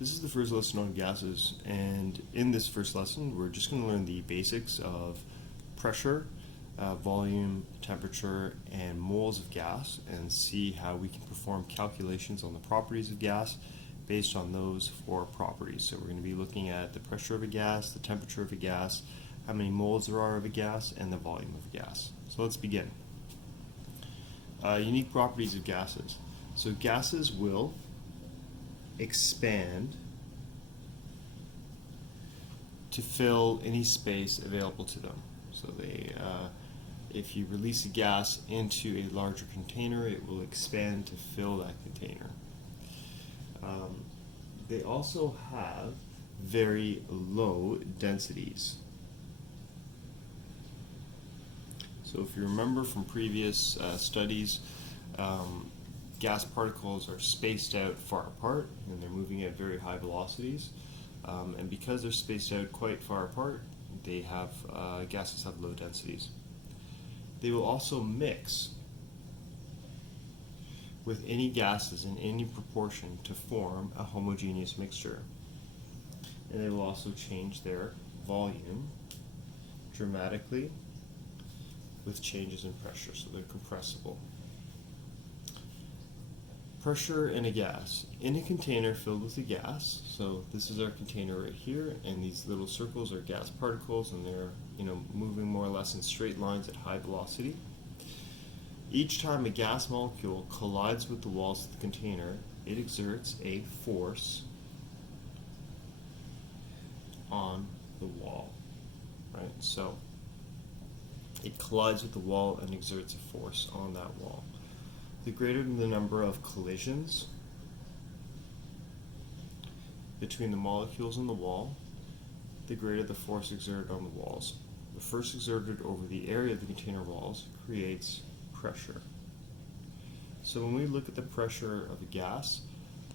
This is the first lesson on gases, and in this first lesson we're just going to learn the basics of pressure, volume, temperature, and moles of gas, and see how we can perform calculations on the properties of gas based on those four properties. So we're going to be looking at the pressure of a gas, the temperature of a gas, how many moles there are of a gas, and the volume of a gas. So let's begin. Unique properties of gases. So gases will expand to fill any space available to them. So they, if you release a gas into a larger container, it will expand to fill that container. They also have very low densities. So if you remember from previous studies, gas particles are spaced out far apart and they're moving at very high velocities. And because they're spaced out quite far apart, they have gases have low densities. They will also mix with any gases in any proportion to form a homogeneous mixture. And they will also change their volume dramatically with changes in pressure, so they're compressible. Pressure in a gas. In a container filled with a gas, so this is our container right here, and these little circles are gas particles, and they're moving more or less in straight lines at high velocity. Each time a gas molecule collides with the walls of the container, it exerts a force on the wall, right? So it collides with the wall and exerts a force on that wall. The greater the number of collisions between the molecules on the wall, the greater the force exerted on the walls. The force exerted over the area of the container walls creates pressure. So when we look at the pressure of a gas,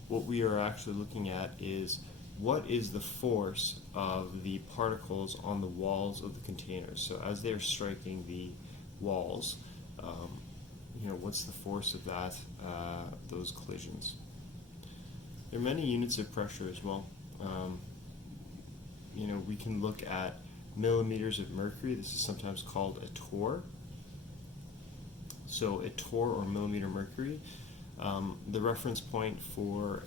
what we are actually looking at is what is the force of the particles on the walls of the container. So as they're striking the walls, what's the force of that, those collisions? There are many units of pressure as well. We can look at millimeters of mercury. This is sometimes called a torr. So a torr or millimeter mercury. The reference point for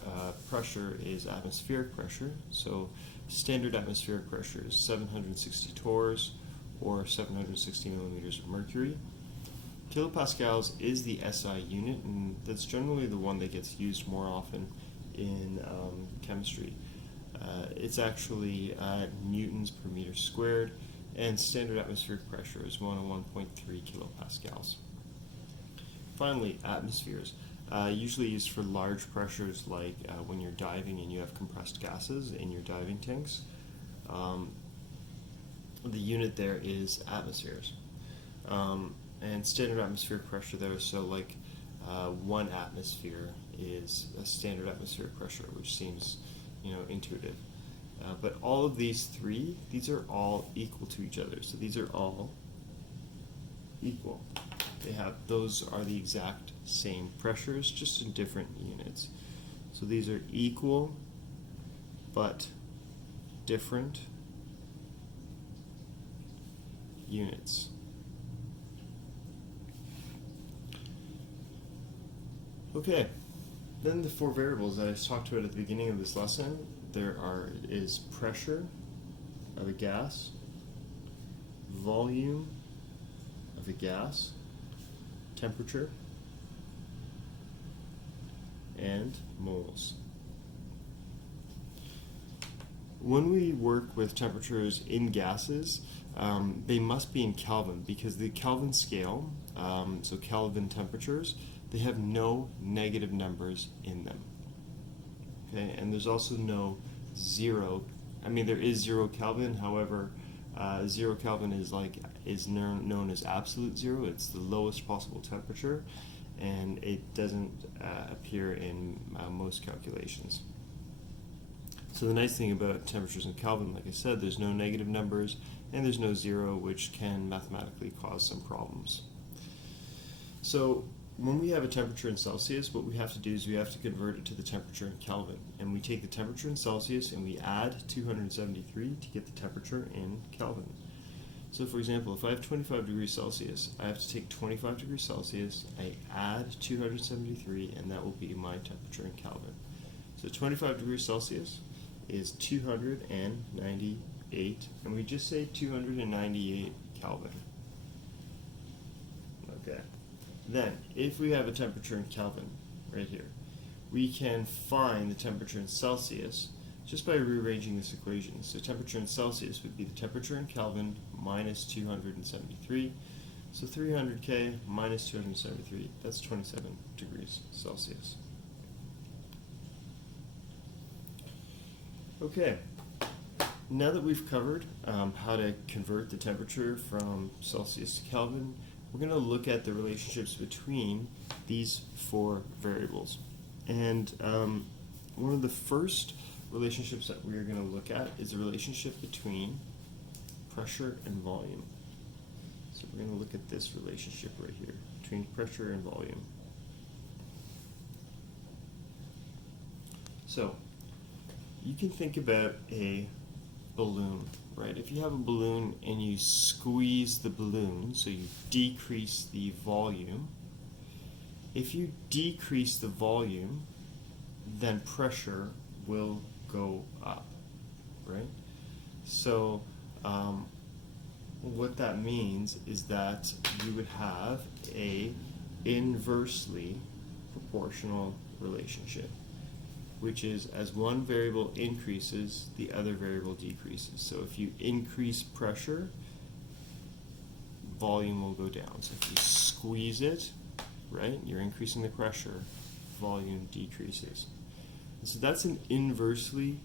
pressure is atmospheric pressure. So standard atmospheric pressure is 760 torrs or 760 millimeters of mercury. Kilopascals is the SI unit, and that's generally the one that gets used more often in chemistry. It's actually newtons per meter squared, and standard atmospheric pressure is 101.3 kilopascals. Finally, atmospheres. Usually used for large pressures like when you're diving and you have compressed gases in your diving tanks. The unit there is atmospheres. And standard atmospheric pressure there, so like 1 atmosphere is a standard atmospheric pressure, which seems intuitive. But all of these three, these are all equal to each other. So these are all equal. Those are the exact same pressures, just in different units. So these are equal but different units. Okay, then the four variables that I talked about at the beginning of this lesson, is pressure of a gas, volume of a gas, temperature, and moles. When we work with temperatures in gases, they must be in Kelvin, because the Kelvin scale, so Kelvin temperatures, they have no negative numbers in them. Okay, and there's also no zero. There is 0 Kelvin. However, 0 Kelvin is known as absolute zero. It's the lowest possible temperature, and it doesn't appear in most calculations. So the nice thing about temperatures in Kelvin, like I said, there's no negative numbers and there's no zero, which can mathematically cause some problems. So when we have a temperature in Celsius, what we have to do is we have to convert it to the temperature in Kelvin. And we take the temperature in Celsius and we add 273 to get the temperature in Kelvin. So for example, if I have 25 degrees Celsius, I have to take 25 degrees Celsius, I add 273, and that will be my temperature in Kelvin. So 25 degrees Celsius is 298, and we just say 298 Kelvin. Okay. Then, if we have a temperature in Kelvin, right here, we can find the temperature in Celsius just by rearranging this equation. So temperature in Celsius would be the temperature in Kelvin minus 273. So 300 K minus 273, that's 27 degrees Celsius. Okay, now that we've covered how to convert the temperature from Celsius to Kelvin, we're going to look at the relationships between these four variables. And one of the first relationships that we're going to look at is the relationship between pressure and volume. So we're going to look at this relationship right here between pressure and volume. So you can think about a balloon, right? If you have a balloon and you squeeze the balloon, so you decrease the volume, if you decrease the volume, then pressure will go up, right? So what that means is that you would have a inversely proportional relationship, which is as one variable increases, the other variable decreases. So if you increase pressure, volume will go down. So if you squeeze it, right, you're increasing the pressure, volume decreases. And so that's an inversely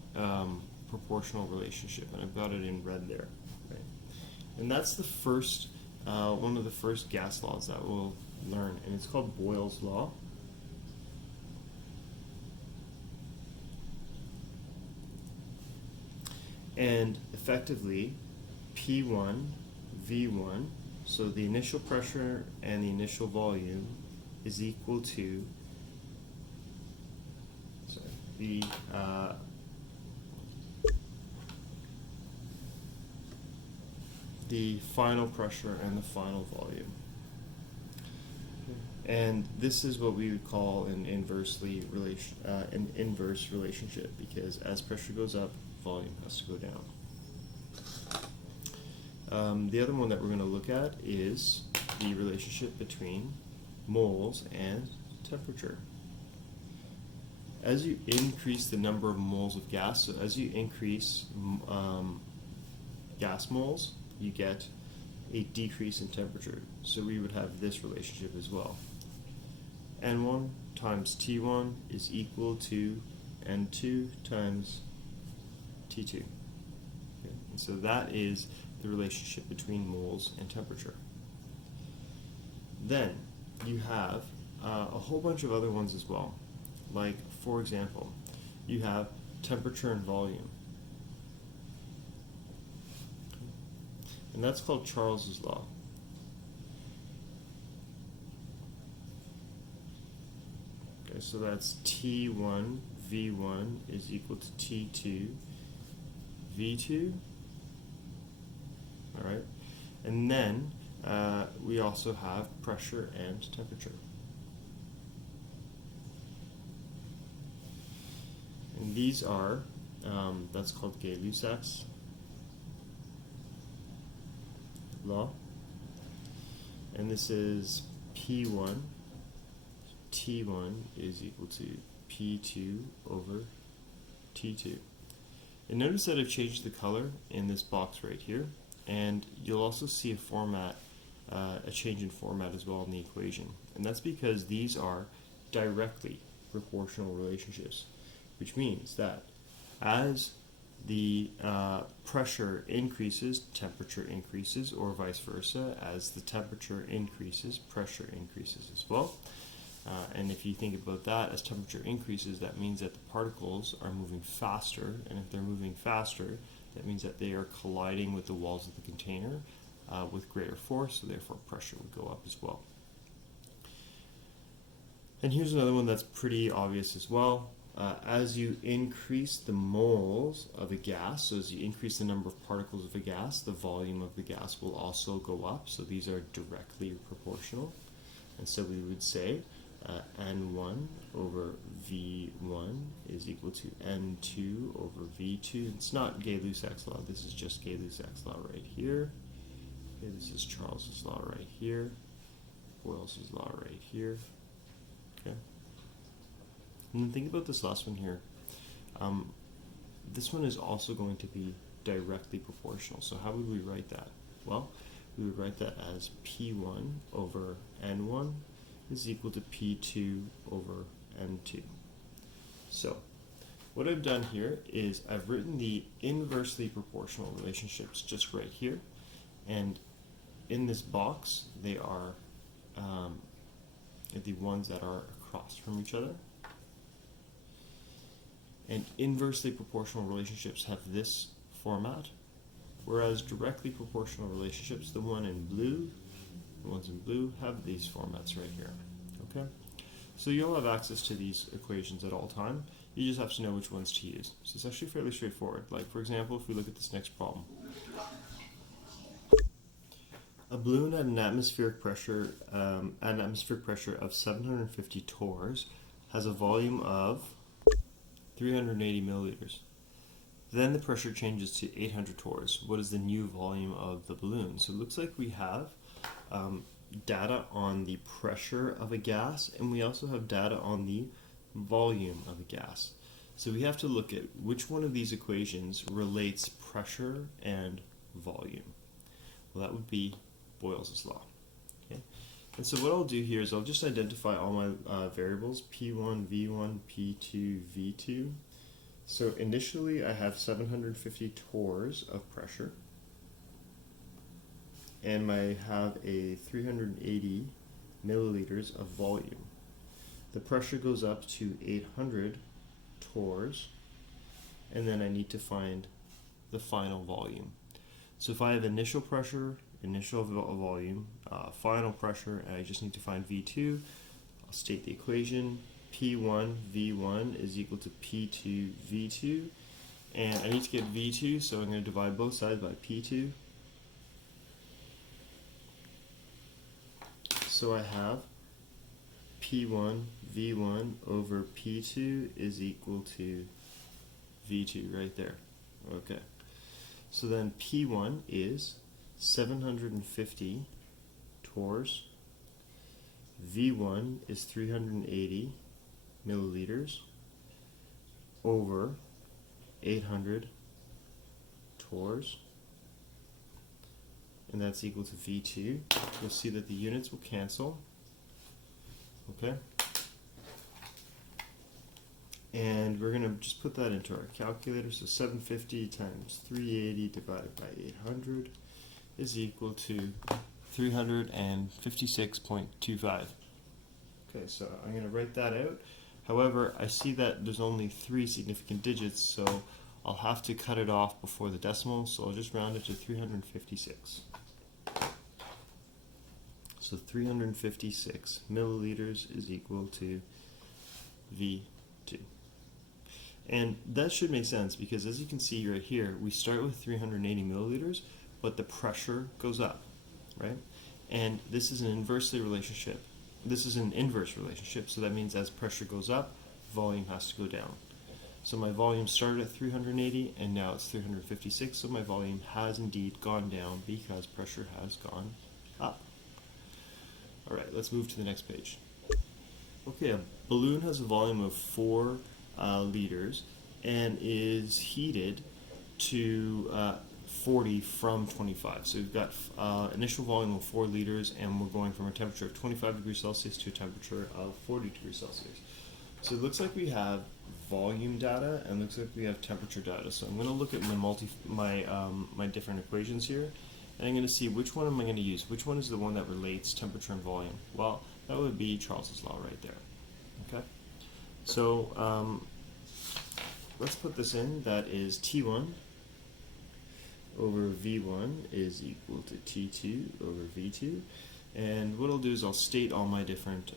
proportional relationship, and I've got it in red there. Right? And that's the first, one of the first gas laws that we'll learn, and it's called Boyle's law. And effectively, P1, V1, so the initial pressure and the initial volume is equal to the final pressure and the final volume. And this is what we would call an inverse relationship, because as pressure goes up, volume has to go down. The other one that we're going to look at is the relationship between moles and temperature. As you increase the number of moles of gas, so as you increase gas moles, you get a decrease in temperature. So we would have this relationship as well. N1 times T1 is equal to N2 times T2. Okay? And so that is the relationship between moles and temperature. Then you have a whole bunch of other ones as well. Like, for example, you have temperature and volume. And that's called Charles's law. Okay, so that's T1 V1 is equal to T2 V2. All right, and then we also have pressure and temperature. And these are, that's called Gay-Lussac's law. And this is P1, T1 is equal to P2 over T2. And notice that I've changed the color in this box right here. And you'll also see a format, a change in format as well in the equation. And that's because these are directly proportional relationships, which means that as the pressure increases, temperature increases, or vice versa. As the temperature increases, pressure increases as well. And if you think about that, as temperature increases, that means that the particles are moving faster, and if they're moving faster, that means that they are colliding with the walls of the container with greater force, so therefore pressure would go up as well. And here's another one that's pretty obvious as well. As you increase the moles of a gas, so as you increase the number of particles of a gas, the volume of the gas will also go up. So these are directly proportional. And so we would say N1 over V1 is equal to N2 over V2. It's not Gay-Lussac's law, this is just Gay-Lussac's law right here. Okay, this is Charles's law right here. Boyle's law right here. Okay. And then think about this last one here. This one is also going to be directly proportional. So how would we write that? Well, we would write that as P1 over N1 is equal to P2 over N2. So what I've done here is I've written the inversely proportional relationships just right here. And in this box, they are the ones that are across from each other. And inversely proportional relationships have this format, whereas directly proportional relationships, the ones in blue, have these formats right here. Okay? So you'll have access to these equations at all time. You just have to know which ones to use. So it's actually fairly straightforward. Like, for example, if we look at this next problem. A balloon at an atmospheric pressure of 750 torrs has a volume of 380 milliliters. Then the pressure changes to 800 torrs. What is the new volume of the balloon? So it looks like we have data on the pressure of a gas, and we also have data on the volume of a gas. So we have to look at which one of these equations relates pressure and volume. Well, that would be Boyle's law. Okay? And so what I'll do here is I'll just identify all my variables, P1, V1, P2, V2. So initially I have 750 torrs of pressure, and I have a 380 milliliters of volume. The pressure goes up to 800 torrs, and then I need to find the final volume. So if I have initial pressure, initial volume, final pressure, and I just need to find V2, I'll state the equation. P1 V1 is equal to P2 V2, and I need to get V2, so I'm going to divide both sides by P2. So I have P1 V1 over P2 is equal to V2 right there. Okay. So then P1 is 750 torrs. V1 is 380 milliliters over 800 torrs, and that's equal to V2. You'll see that the units will cancel. Okay, and we're going to just put that into our calculator. So 750 times 380 divided by 800 is equal to 356.25. Okay, so I'm going to write that out. However, I see that there's only 3 significant digits, so I'll have to cut it off before the decimal, so I'll just round it to 356. So 356 milliliters is equal to V2. And that should make sense because, as you can see right here, we start with 380 milliliters, but the pressure goes up, right? And this is an inverse relationship, so that means as pressure goes up, volume has to go down. So my volume started at 380 and now it's 356, so my volume has indeed gone down because pressure has gone up. Alright, let's move to the next page. Okay, a balloon has a volume of 4 liters and is heated to 40 from 25. So we've got initial volume of 4 liters, and we're going from a temperature of 25 degrees Celsius to a temperature of 40 degrees Celsius. So it looks like we have volume data and looks like we have temperature data. So I'm going to look at my different equations here, and I'm going to see which one am I going to use. Which one is the one that relates temperature and volume? Well, that would be Charles's law right there. Okay. So let's put this in. That is T1 over V1 is equal to T2 over V2. And what I'll do is I'll state all my different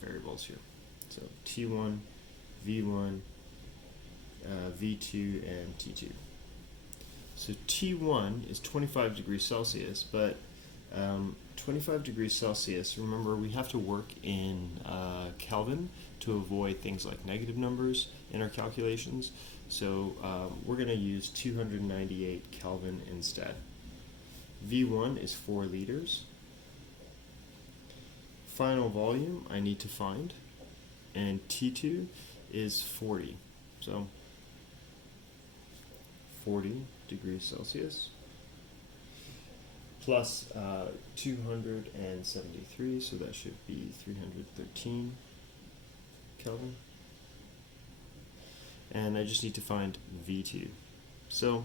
variables here. So T1, V1, V2, and T2. So T1 is 25 degrees Celsius, but 25 degrees Celsius, remember we have to work in Kelvin to avoid things like negative numbers in our calculations. So we're going to use 298 Kelvin instead. V1 is 4 liters. Final volume I need to find, and T2 is 40. So 40 degrees Celsius plus 273, so that should be 313 Kelvin. And I just need to find V2. So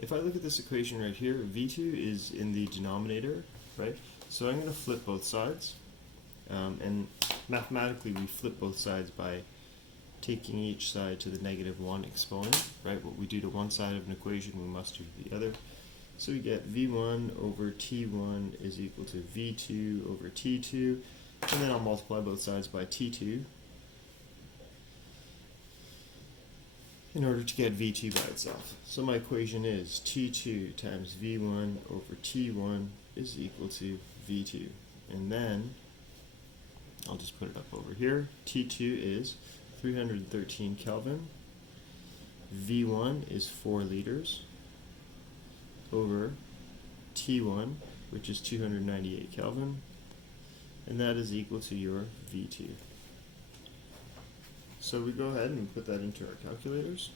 if I look at this equation right here, V2 is in the denominator, right? So I'm going to flip both sides. And mathematically we flip both sides by taking each side to the -1 exponent, right? What we do to one side of an equation we must do to the other. So we get V1 over T1 is equal to V2 over T2, and then I'll multiply both sides by T2 in order to get V2 by itself. So my equation is T2 times V1 over T1 is equal to V2. And then I'll just put it up over here. T2 is 313 Kelvin. V1 is 4 liters over T1, which is 298 Kelvin, and that is equal to your V2. So we go ahead and we put that into our calculators,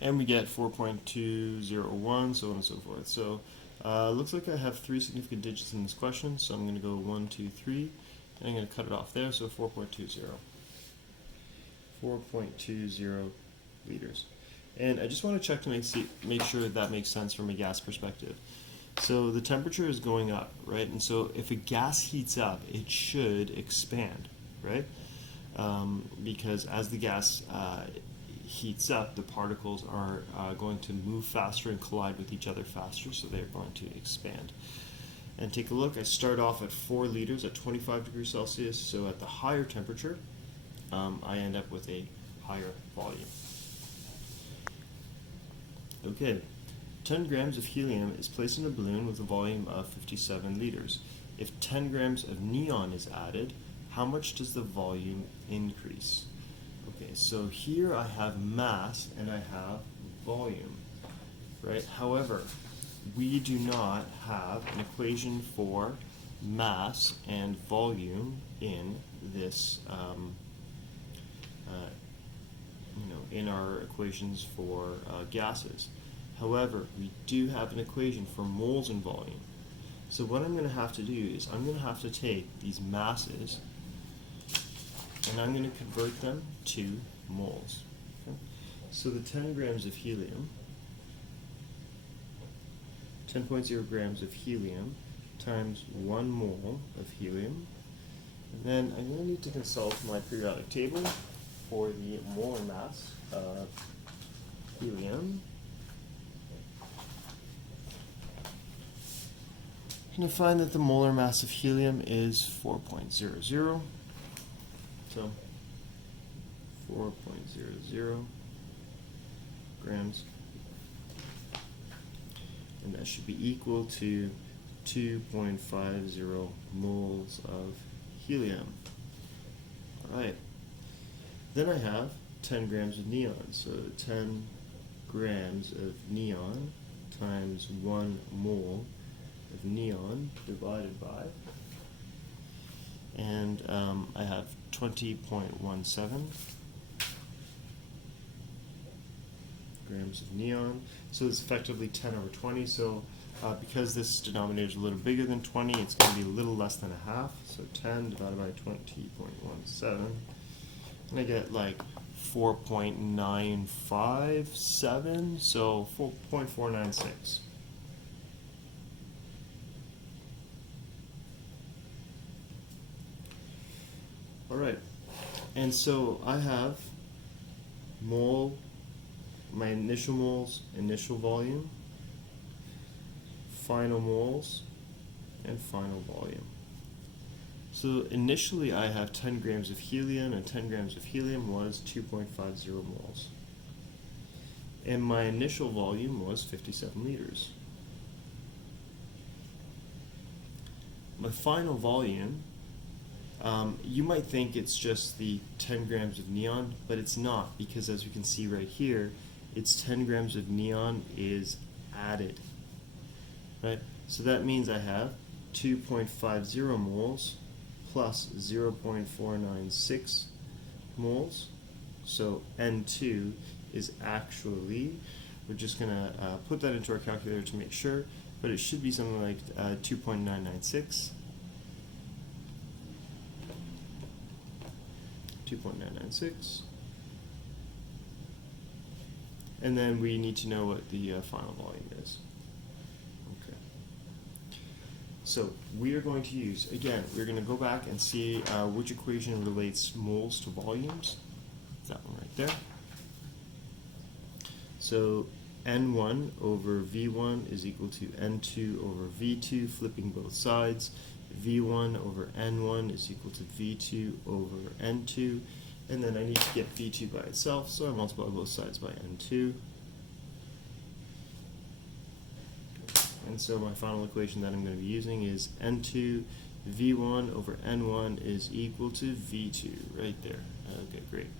and we get 4.201, so on and so forth. So looks like I have 3 significant digits in this question, so I'm going to go 1, 2, 3, and I'm going to cut it off there, so 4.20. 4.20 liters. And I just want to check to make sure that makes sense from a gas perspective. So the temperature is going up, right? And so if a gas heats up, it should expand, right? Because as the gas heats up, the particles are going to move faster and collide with each other faster, so they're going to expand. And take a look, I start off at 4 liters at 25 degrees Celsius, so at the higher temperature, I end up with a higher volume. Okay, 10 grams of helium is placed in a balloon with a volume of 57 liters. If 10 grams of neon is added, how much does the volume increase? Okay, so here I have mass and I have volume, right? However, we do not have an equation for mass and volume in this, in our equations for gases. However, we do have an equation for moles and volume. So what I'm going to have to do is I'm going to have to take these masses and I'm going to convert them to moles. Okay? So the 10 grams of helium, 10.0 grams of helium times 1 mole of helium. And then I'm going to need to consult my periodic table for the molar mass of helium. And I find that the molar mass of helium is 4.00. So 4.00 grams. And that should be equal to 2.50 moles of helium. Alright. Then I have 10 grams of neon. So 10 grams of neon times 1 mole of neon divided by, and I have 20.17 grams of neon. So it's effectively 10 over 20. So because this denominator is a little bigger than 20, it's going to be a little less than a half. So 10 divided by 20.17, and I get like 4.957, so 4.496. Alright, and so I have mole, my initial moles, initial volume, final moles, and final volume. So initially I have 10 grams of helium, and 10 grams of helium was 2.50 moles. And my initial volume was 57 liters. My final volume, you might think it's just the 10 grams of neon, but it's not, because as you can see right here, it's 10 grams of neon is added, right? So that means I have 2.50 moles plus 0.496 moles. So N2 is actually, we're just going to put that into our calculator to make sure, but it should be something like 2.996. 2.996. And then we need to know what the final volume is. Okay. So we are going to use, again, we're going to go back and see which equation relates moles to volumes. That one right there. So N1 over V1 is equal to N2 over V2, flipping both sides. V1 over N1 is equal to V2 over N2. And then I need to get V2 by itself, so I multiply both sides by N2. And so my final equation that I'm going to be using is N2 V1 over N1 is equal to V2, right there. Okay, great.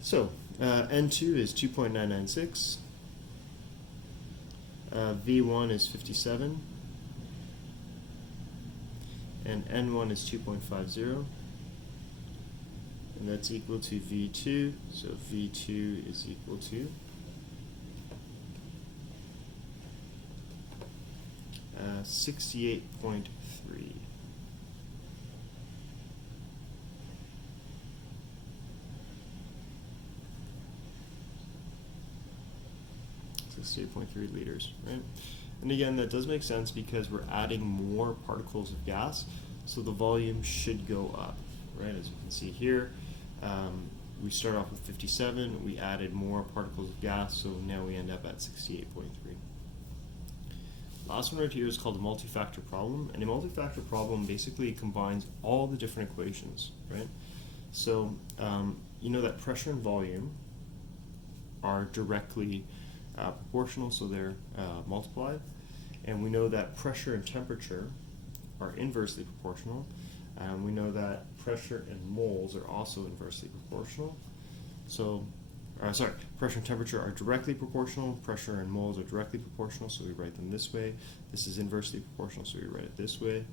So N2 is 2.996. V1 is 57. And N1 is 2.50. And that's equal to V2. So V2 is equal to 68.3. 68.3 liters, right? And again, that does make sense because we're adding more particles of gas, so the volume should go up, right? As you can see here, we start off with 57, we added more particles of gas, so now we end up at 68.3. Last one right here is called a multi-factor problem, and a multi-factor problem basically combines all the different equations, right? So you know that pressure and volume are directly proportional, so they're multiplied, and we know that pressure and temperature are inversely proportional. We know that pressure and moles are also inversely proportional. So, pressure and temperature are directly proportional, pressure and moles are directly proportional, so we write them this way. This is inversely proportional, so we write it this way.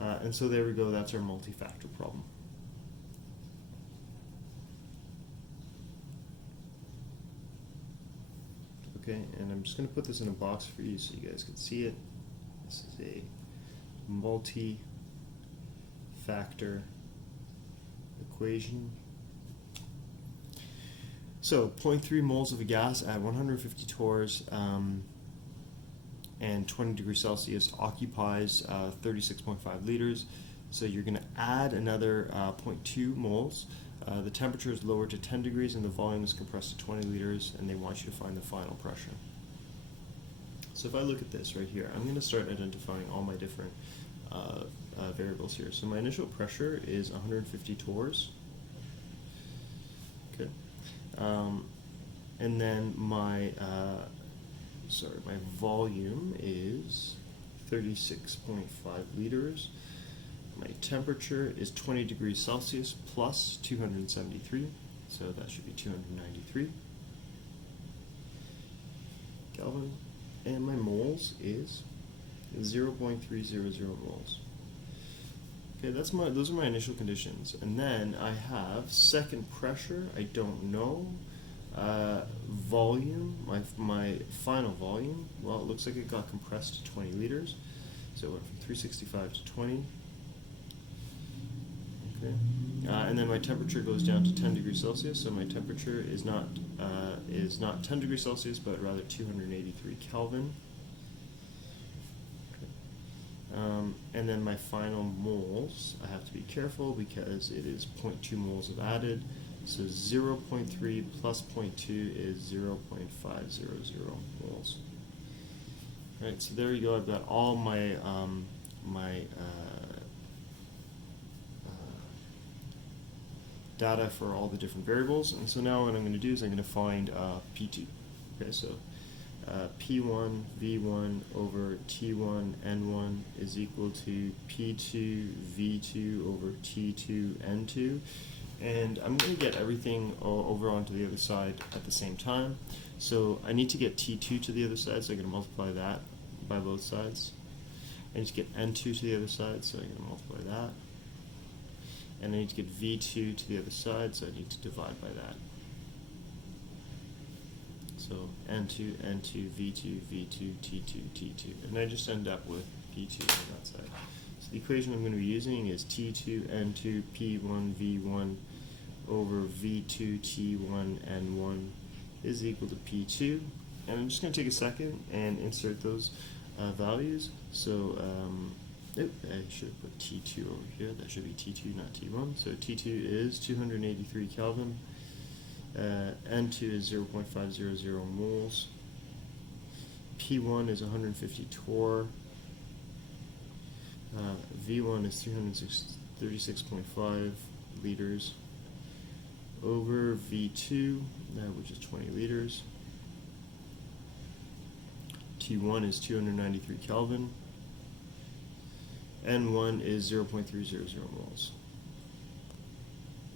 And so there we go, that's our multi-factor problem. Okay, and I'm just going to put this in a box for you so you guys can see it. This is a multi-factor equation. So 0.3 moles of a gas at 150 torrs and 20 degrees Celsius occupies 36.5 liters. So you're going to add another 0.2 moles. The temperature is lowered to 10 degrees and the volume is compressed to 20 liters, and they want you to find the final pressure. So if I look at this right here, I'm going to start identifying all my different variables here. So my initial pressure is 150 torrs. Okay. And then my my volume is 36.5 liters. My temperature is 20 degrees Celsius plus 273, so that should be 293 Kelvin. And my moles is 0.300 moles. Okay, those are my initial conditions. And then I have second pressure, I don't know. Volume, my final volume, well, it looks like it got compressed to 20 liters. So it went from 365 to 20. Okay. And then my temperature goes down to 10 degrees Celsius, so my temperature is not 10 degrees Celsius, but rather 283 Kelvin. Okay. And then my final moles, I have to be careful because it is 0.2 moles of added, so 0.3 plus 0.2 is 0.500 moles. Right, so there you go. I've got all my data for all the different variables. And so now what I'm going to do is I'm going to find P2. Okay, so P1 V1 over T1 N1 is equal to P2 V2 over T2 N2. And I'm going to get everything over onto the other side at the same time. So I need to get T2 to the other side, so I'm going to multiply that by both sides. I need to get N2 to the other side, so I'm going to multiply that. And I need to get V2 to the other side, so I need to divide by that. So N2, N2, V2, V2, T2, T2. And I just end up with P2 on that side. So the equation I'm going to be using is T2, N2, P1, V1 over V2, T1, N1 is equal to P2. And I'm just going to take a second and insert those values. So I should have put T2 over here. That should be T2, not T1. So T2 is 283 Kelvin. N2 is 0.500 moles. P1 is 150 torr. V1 is 336.5 liters over V2, which is 20 liters. T1 is 293 Kelvin. N1 is 0.300 moles.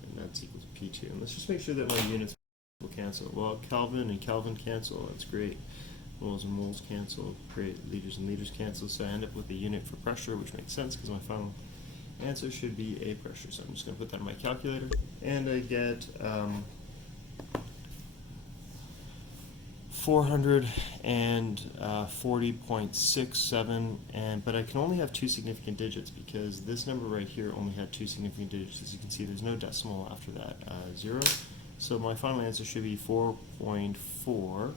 And that's equal to P2. And let's just make sure that my units will cancel. Well, Kelvin and Kelvin cancel, that's great. Moles and moles cancel, great. Liters and liters cancel, so I end up with a unit for pressure, which makes sense because my final answer should be a pressure. So I'm just going to put that in my calculator, and I get 440.67, but I can only have two significant digits because this number right here only had two significant digits. As you can see, there's no decimal after that, 0. So my final answer should be 4.4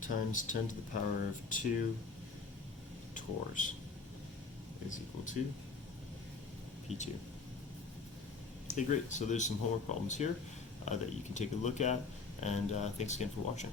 times 10 to the power of 2 torrs is equal to P2. Okay, great. So there's some homework problems here that you can take a look at, and thanks again for watching.